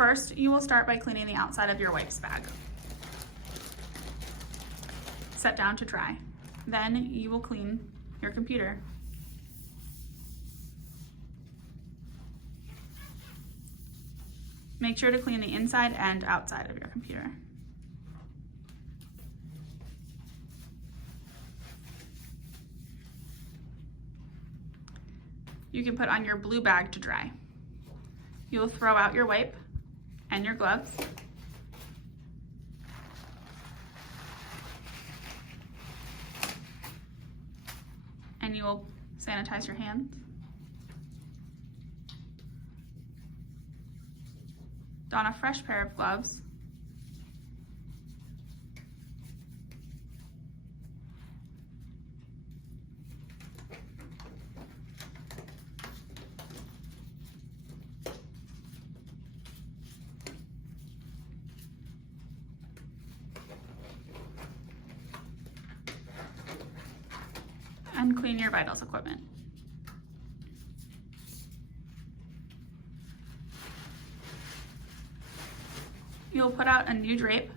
First, you will start by cleaning the outside of your wipes bag. Set down to dry. Then you will clean your computer. Make sure to clean the inside and outside of your computer. You can put on your blue bag to dry. You will throw out your wipe and your gloves. And you will sanitize your hands. Don a fresh pair of gloves. And clean your vitals equipment. You'll put out a new drape